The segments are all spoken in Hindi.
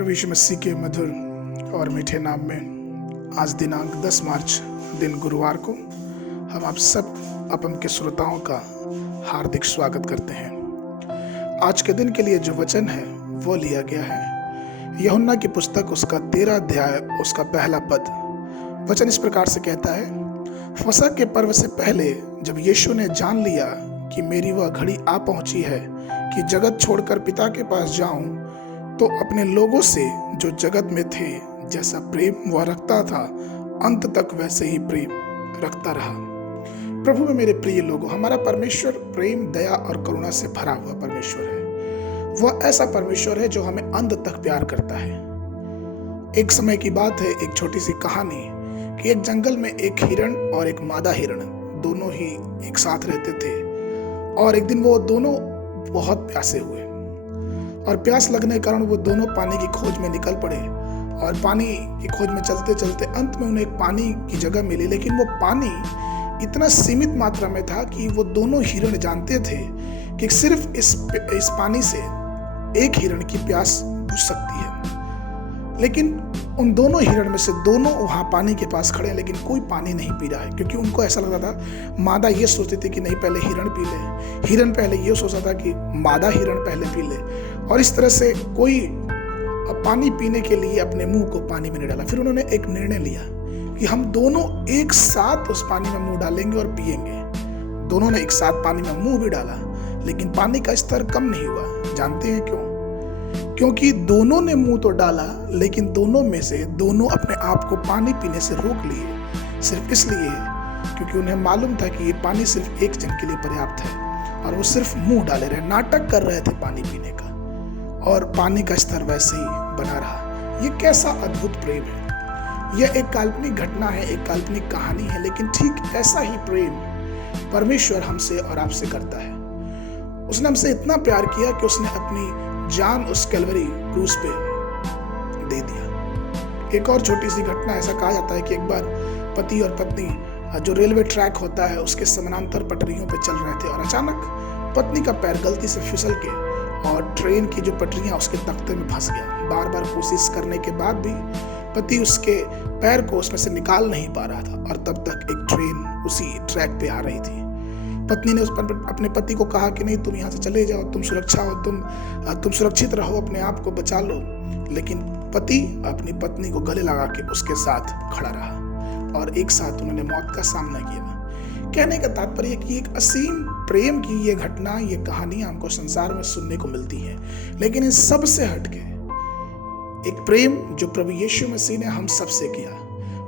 प्रभु यीशु मसीह के मधुर और मीठे नाम में आज दिनांक 10 मार्च दिन गुरुवार को हम आप सब अपन के श्रोताओं का हार्दिक स्वागत करते हैं। आज के दिन के लिए जो वचन है वो लिया गया है यूहन्ना की पुस्तक उसका 13 अध्याय उसका पहला पद। वचन इस प्रकार से कहता है, फसह के पर्व से पहले जब यीशु ने जान लिया कि मेरी वह घड़ी आ पहुंची है कि जगत छोड़कर पिता के पास जाऊं, तो अपने लोगों से जो जगत में थे जैसा प्रेम वह रखता था, अंत तक वैसे ही प्रेम रखता रहा। प्रभु में मेरे प्रिय लोगों, हमारा परमेश्वर प्रेम, दया और करुणा से भरा हुआ परमेश्वर है। वह ऐसा परमेश्वर है जो हमें अंत तक प्यार करता है। एक समय की बात है, एक छोटी सी कहानी कि एक जंगल में एक हिरण और एक मादा हिरण दोनों ही एक साथ रहते थे। और एक दिन वो दोनों बहुत प्यासे हुए और प्यास लगने के कारण वो दोनों पानी की खोज में निकल पड़े। और पानी की खोज में चलते चलते अंत में उन्हें एक पानी की जगह मिली, लेकिन वो पानी इतना सीमित मात्रा में था कि वो दोनों हिरण जानते थे कि सिर्फ इस पानी से एक हिरण की प्यास बुझ सकती है। लेकिन उन दोनों हिरण में से दोनों वहां पानी के पास खड़े हैं, लेकिन कोई पानी नहीं पी रहा है, क्योंकि उनको ऐसा लग रहा था, मादा ये सोचती थी कि नहीं पहले हिरण पी ले, हिरण पहले ये सोचता था कि मादा हिरण पहले पी ले। और इस तरह से कोई पानी पीने के लिए अपने मुंह को पानी में नहीं डाला। फिर उन्होंने एक निर्णय लिया कि हम दोनों एक साथ उस पानी में मुंह डालेंगे और पिएंगे। दोनों ने एक साथ पानी में मुंह भी डाला, लेकिन पानी का स्तर कम नहीं हुआ। जानते हैं क्यों? क्योंकि दोनों ने मुंह तो डाला, लेकिन दोनों में से दोनों अपने आप को पानी पीने से रोक लिए, सिर्फ इसलिए क्योंकि उन्हें मालूम था कि ये पानी सिर्फ एक जन के लिए पर्याप्त है। और वो सिर्फ मुंह डाले रहे, नाटक कर रहे थे पानी पीने का, और पानी का स्तर वैसे ही बना रहा। ये कैसा अद्भुत प्रेम है! यह एक काल्पनिक घटना है, एक काल्पनिक कहानी है, लेकिन ठीक ऐसा ही प्रेम परमेश्वर हमसे और आपसे करता है। उसने हमसे इतना प्यार किया कि उसने अपनी जान उस कैलवरी क्रूस पे दे दिया। एक और छोटी सी घटना, ऐसा कहा जाता है कि एक बार पति और पत्नी जो रेलवे ट्रैक होता है उसके समानांतर पटरियों पे चल रहे थे, और अचानक पत्नी का पैर गलती से फिसल के और ट्रेन की जो पटरियां उसके तख्ते में फंस गया। बार बार कोशिश करने के बाद भी पति उसके पैर को उसमें से निकाल नहीं पा रहा था, और तब तक एक ट्रेन उसी ट्रैक पे आ रही थी। पत्नी ने उस पर अपने पति को कहा कि नहीं, तुम यहाँ से चले जाओ, तुम सुरक्षा हो, तुम सुरक्षित रहो, अपने आप को बचा लो। लेकिन पति अपनी पत्नी को गले लगा के उसके साथ खड़ा रहा और एक साथ उन्होंने मौत का सामना किया। कहने का तात्पर्य कि एक असीम प्रेम की ये घटना, ये कहानी हमको संसार में सुनने को मिलती है, लेकिन इन सब से हटके एक प्रेम जो प्रभु यीशु मसीह ने हम सबसे किया।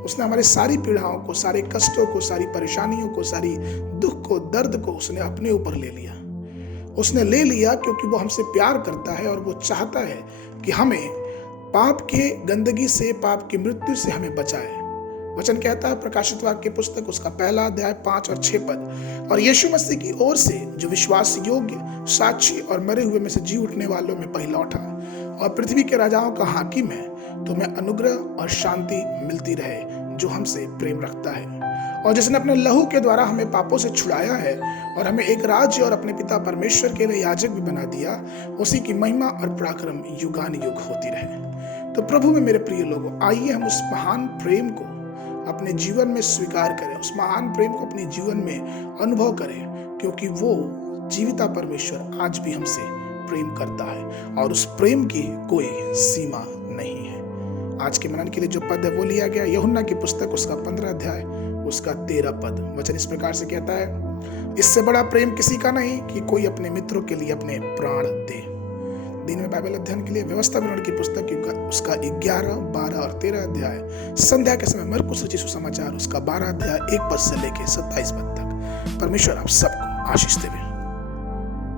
उसने हमारी सारी पीड़ाओं को, सारे कष्टों को, सारी परेशानियों को, सारी दुख को, दर्द को उसने अपने ऊपर ले लिया। उसने ले लिया क्योंकि वो हमसे प्यार करता है और वो चाहता है कि हमें पाप के गंदगी से, पाप की मृत्यु से हमें बचाए। वचन कहता है प्रकाशित वाक्य की पुस्तक उसका पहला अध्याय 5 और 6 पद, और यीशु मसीह की ओर से जो विश्वास योग्य, साक्षी और मरे हुए में से जी उठने वालों में पहला उठा और पृथ्वी के राजाओं का हाकिम है, तुम्हें अनुग्रह और शांति मिलती रहे जो हमसे प्रेम रखता है, और जिसने अपने लहू के द्वारा हमें पापों से छुड़ाया है और हमें एक राज्य और अपने पिता परमेश्वर के लिए याजक भी बना दिया। उसी की महिमा और पराक्रम युगान युग होती रहे। तो प्रभु में मेरे प्रिय लोगों, आइए हम उस महान प्रेम को अपने जीवन में स्वीकार करें, उस महान प्रेम को अपने जीवन में अनुभव करें, क्योंकि वो जीविता परमेश्वर आज भी हमसे प्रेम करता है और उस प्रेम की कोई सीमा नहीं है। आज के मनन के लिए जो पद है वो लिया गया यूहन्ना की पुस्तक उसका 15 अध्याय उसका 13 पद। वचन इस प्रकार से कहता है, इससे बड़ा प्रेम किसी का नहीं कि कोई अपने मित्रों के लिए अपने प्राण दे। दिन में बाइबल अध्ययन के लिए व्यवस्था विवरण की पुस्तक उसका 11, 12 और 13 अध्याय, संध्या के समय मरकुस रचित सुसमाचार उसका 12 अध्याय 1 पद से लेके 27 पद तक। परमेश्वर आप सबको आशीष देवे।